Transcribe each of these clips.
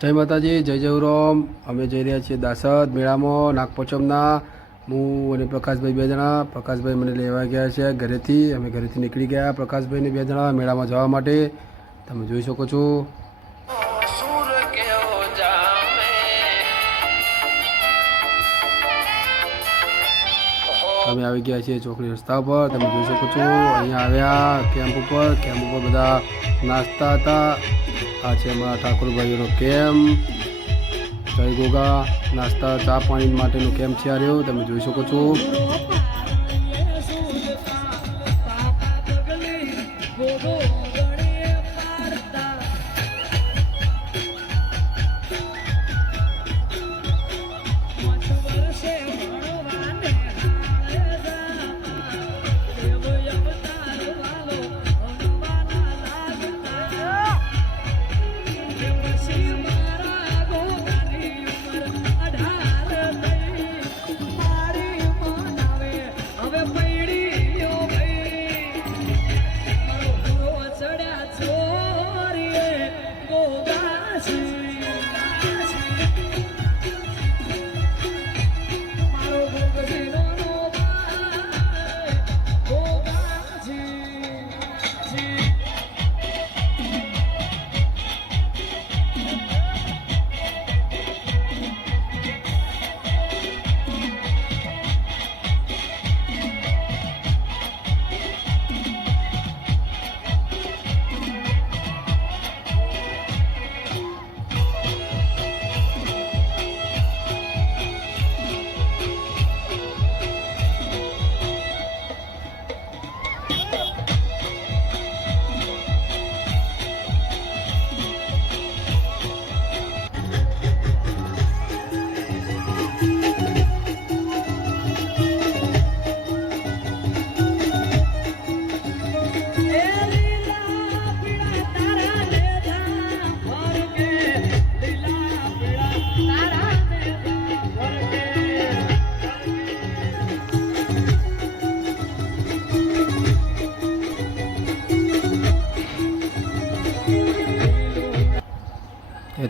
જય માતાજી, જય જયરામ. અમે જઈ રહ્યા છીએ દાસદ મેળામાં, નાગપંચમના. હું અને પ્રકાશભાઈ બે જણા. પ્રકાશભાઈ મને લેવા ગયા છે ઘરેથી. અમે ઘરેથી નીકળી ગયા પ્રકાશભાઈને બે જણા મેળામાં જવા માટે. તમે જોઈ શકો છો. અમે આવી ગયા છીએ ચોકડી રસ્તા ઉપર. તમે જોઈ શકો છો. અહીંયા આવ્યા, કેમ્પ ઉપર. કેમ્પ ઉપર બધા નાસ્તા હતા. આ છે અમારા ઠાકોરભાઈઓનો કેમ્પ જય ગોગા. નાસ્તા, ચા પાણી માટેનો કેમ્પ છે આ રહ્યો? તમે જોઈ શકો છો.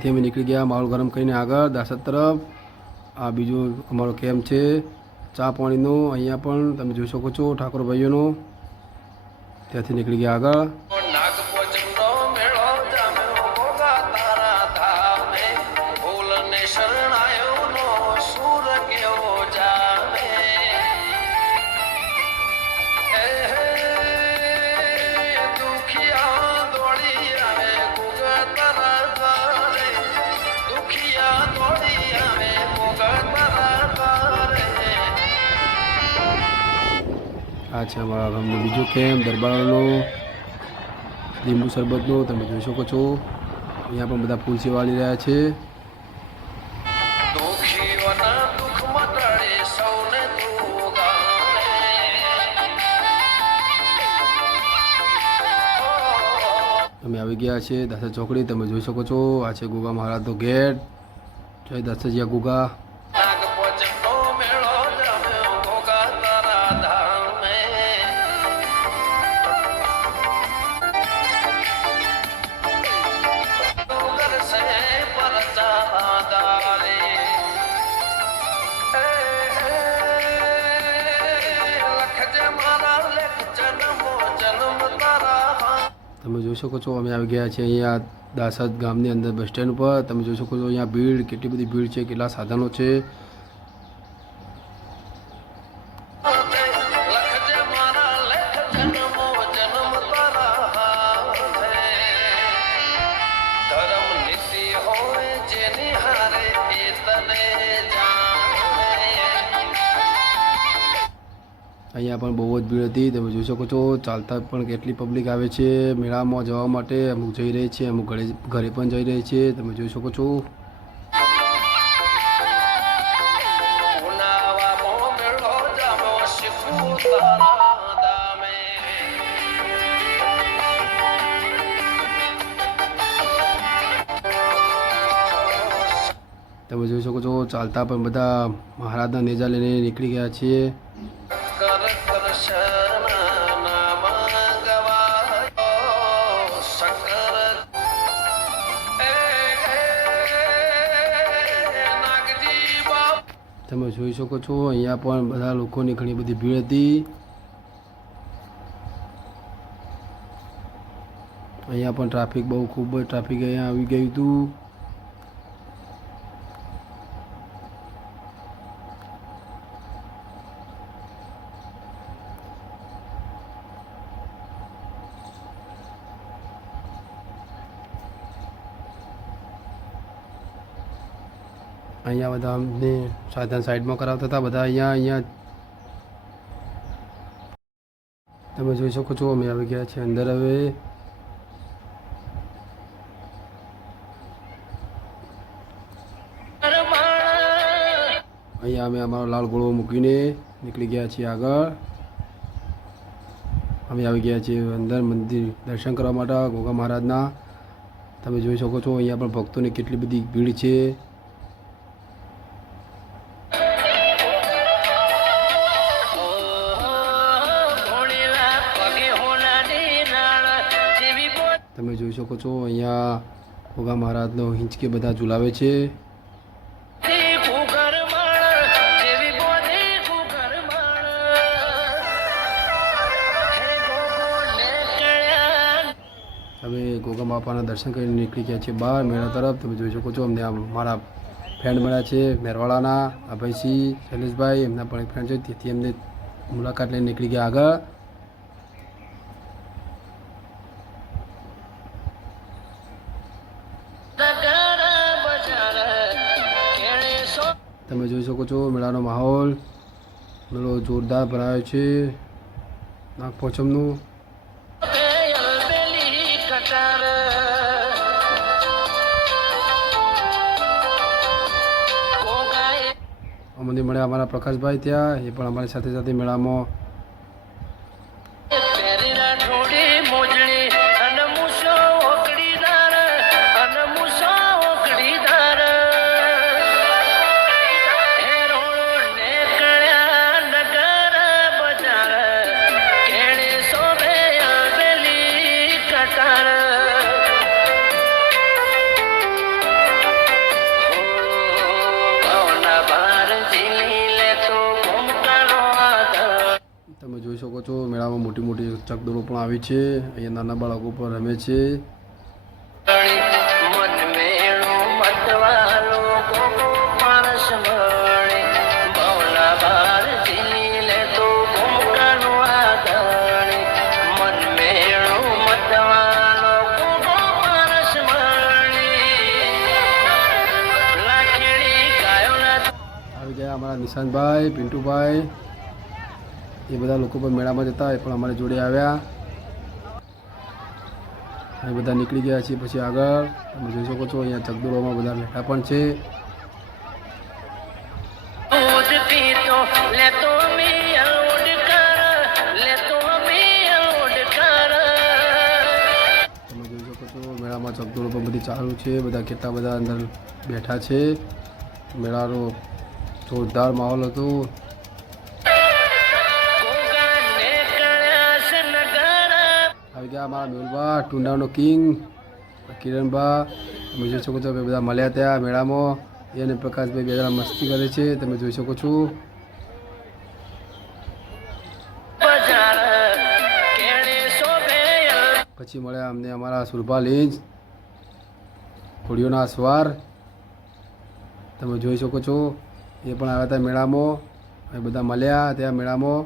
ત્યાંથી અમે નીકળી ગયા, માહોલ ગરમ કરીને આગળ દાસદ તરફ. આ બીજું અમારો કેમ્પ છે. ચા પાણીનો, અહીંયા પણ તમે જોઈ શકો છો ઠાકોર ભાઈઓનો ત્યાંથી નીકળી ગયા આગળ. આ છે અમારા ગામનો બીજો કેમ્પ દરબારનો લીંબુ શરબતનો તમે જોઈ શકો છો. અહીંયા પણ બધા ફૂલ સેવા રહ્યા છે. અમે આવી ગયા છે દાસા ચોકડી તમે જોઈ શકો છો. આ છે ગુગા મહારાજનો ગેટ. જય દાસજીયા ગુગા. તમે જોઈ શકો છો, અમે આવી ગયા છીએ અહીંયા દાસદ ગામની અંદર બસ સ્ટેન્ડ ઉપર. તમે જોઈ શકો છો અહીંયા ભીડ, કેટલી બધી ભીડ છે, કેટલા સાધનો છે. અહીંયા પણ બહુ જ ભીડ હતી. તમે જોઈ શકો છો ચાલતા પણ કેટલી પબ્લિક આવે છે. મેળામાં જવા માટે અમુક જઈ રહી છે અમુક ઘરે ઘરે પણ જઈ રહી છે. તમે જોઈ શકો છો. તમે જોઈ શકો છો ચાલતા પણ બધા મહારાજના નેજા લઈને નીકળી ગયા છીએ તમે જોઈ શકો છો, અહીંયા પણ બધા લોકોની ઘણી બધી ભીડ હતી. અહીંયા પણ ટ્રાફિક બહુ ખૂબ જ, ટ્રાફિક અહીંયા આવી ગયું હતું. અહીંયા બધા અમને સાધન સાઈડમાં કરાવતા હતા, બધા અહીંયા અહીંયા તમે જોઈ શકો છો, અમે આવી ગયા છીએ અંદર હવે. અહીંયા અમે અમારો લાલ ઘોડો મૂકીને નીકળી ગયા છીએ આગળ. અમે આવી ગયા છીએ અંદર મંદિર દર્શન કરવા માટે ગોગા મહારાજના. તમે જોઈ શકો છો, અહીંયા પણ ભક્તોની કેટલી બધી ભીડ છે. શકો છો. અહીંયા ગોગા મહારાજનો હિંચકે બધા ઝુલાવે છે. અમે ગોગા બાપાના દર્શન કરીને નીકળી ગયા છીએ બહાર, મેળા તરફ. તમે જોઈ શકો છો, અમને આ મારા ફ્રેન્ડ મળ્યા છે, મેરવાડાના, અભયસિંહ, શૈલેષભાઈ, એમના પણ એક ફ્રેન્ડ છે. તેથી એમને મુલાકાત લઈને નીકળી ગયા આગળ. તમે જોઈ શકો છો, મેળાનો માહોલ. મેળો જોરદાર ભરાયો છે. નાગપોચમનું. અમને મળ્યા અમારા પ્રકાશભાઈ ત્યાં. એ પણ અમારી સાથે સાથે મેળામાં તમે જોઈ શકો છો મેળામાં મોટી મોટી ચકદોડો પણ આવી છે. અહીંયા નાના બાળકો પણ રમે છે. ગયા પિન્ટુભાઈ એ બધા લોકો પણ મેળામાં જતા એ પણ અમારી જોડે આવ્યા. અહીં બધા નીકળી ગયા છીએ પછી આગળ. તમે જોઈ શકો છો અહીંયા ચકદોડોમાં બધા બેઠા પણ છે. તમે જોઈ શકો છો મેળામાં ચકદોડો પણ બધી ચાલુ છે. બધા કેટલા બધા અંદર બેઠા છે. મેળાનો જોરદાર માહોલ હતો. આવી ગયા અમારા મેહુલબા ટુંડાનો કિંગ કિરણબા જોઈ શકો છો બધા મળ્યા ત્યાં મેળામાં. એ અને પ્રકાશભાઈ બે જણા મસ્તી કરે છે, તમે જોઈ શકો છો. પછી મળ્યા અમને અમારા સુરભા લીંજ ઘોડીઓના સ્વાર. તમે જોઈ શકો છો. એ પણ આવ્યા હતા મેળામાં. એ બધા મળ્યા ત્યાં મેળામાં.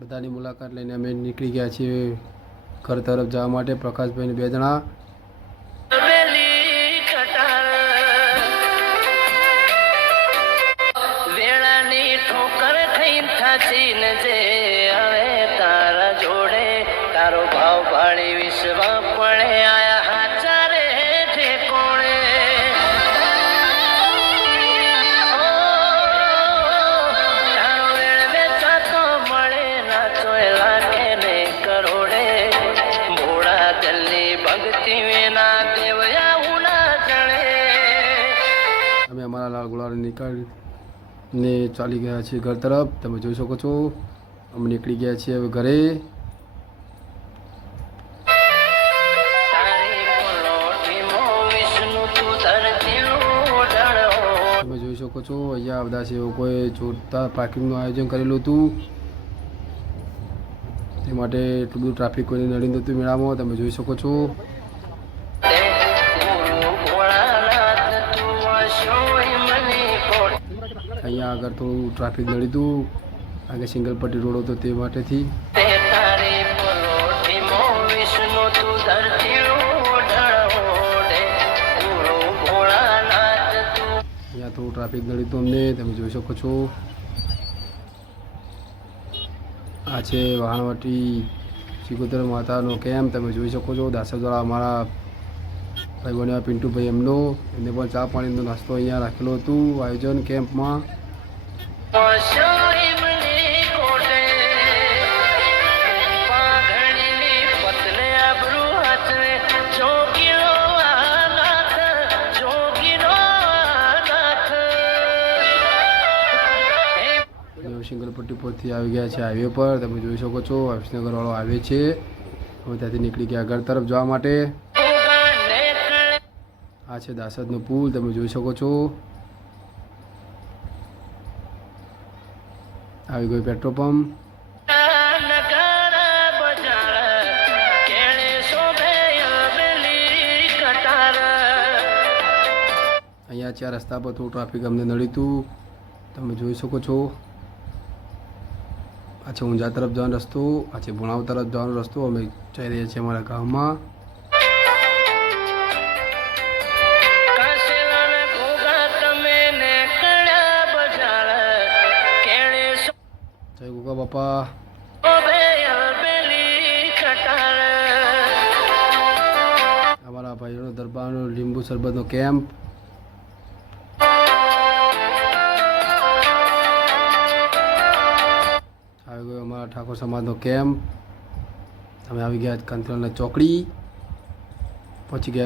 બધાની મુલાકાત લઈને અમે નીકળી ગયા છીએ ઘર તરફ જવા માટે પ્રકાશભાઈને બે જણા. ને ચાલી ગયા છીએ ઘર તરફ. તમે જોઈ શકો છો, અમે નીકળી ગયા છીએ હવે ઘરે. તમે જોઈ શકો છો, અહીંયા બધા સેવકોએ જોરદાર પાર્કિંગનું આયોજન કરેલું હતું. તે માટે એટલું બધું ટ્રાફિક કોઈને નડી નહોતું મેળામાં, તમે જોઈ શકો છો. અહીંયા આગળ થોડું ટ્રાફિક નડ્યું હતું આગળ સિંગલ પટ્ટી રોડ હતો તે માટેથી. અહીંયા થોડું ટ્રાફિક નડ્યું હતું અમને તમે જોઈ શકો છો. આ છે વાહણવટી શિકોતર માતાનો કેમ્પ તમે જોઈ શકો છો. દાસરવાળા અમારા ભાઈ બન્યા પિન્ટુભાઈ એમનો એમને પણ ચા પાણીનો નાસ્તો અહીંયા રાખેલો હતું આયોજન કેમ્પમાં. સિંગલપટ્ટી પરથી આવી ગયા છે હાઈવે પર. તમે જોઈ શકો છો વિસનગરવાળો આવે છે. હવે ત્યાંથી નીકળી ગયા ઘર તરફ જવા માટે. આ છે, દાસદનો પુલ, તમે જોઈ શકો છો. આવી ગયો પેટ્રોલ પંપ. અહીંયા છે ચાર રસ્તા પર થોડું ટ્રાફિક અમને નડ્યું હતું તમે જોઈ શકો છો. આ છે ઊંઝા તરફ જવાનો રસ્તો, આ છે ભુણાવ તરફ જવાનો રસ્તો. અમે જઈ રહ્યા છીએ અમારા ગામમાં. જય ગોગા બાપા. અમારા ભાઈઓનો દરબારનો લીંબુ શરબતનો કેમ્પ. આવી ગયો અમારા ઠાકોર સમાજનો કેમ્પ. અમે આવી ગયા કંથરાના ચોકડી. પહોંચી ગયા.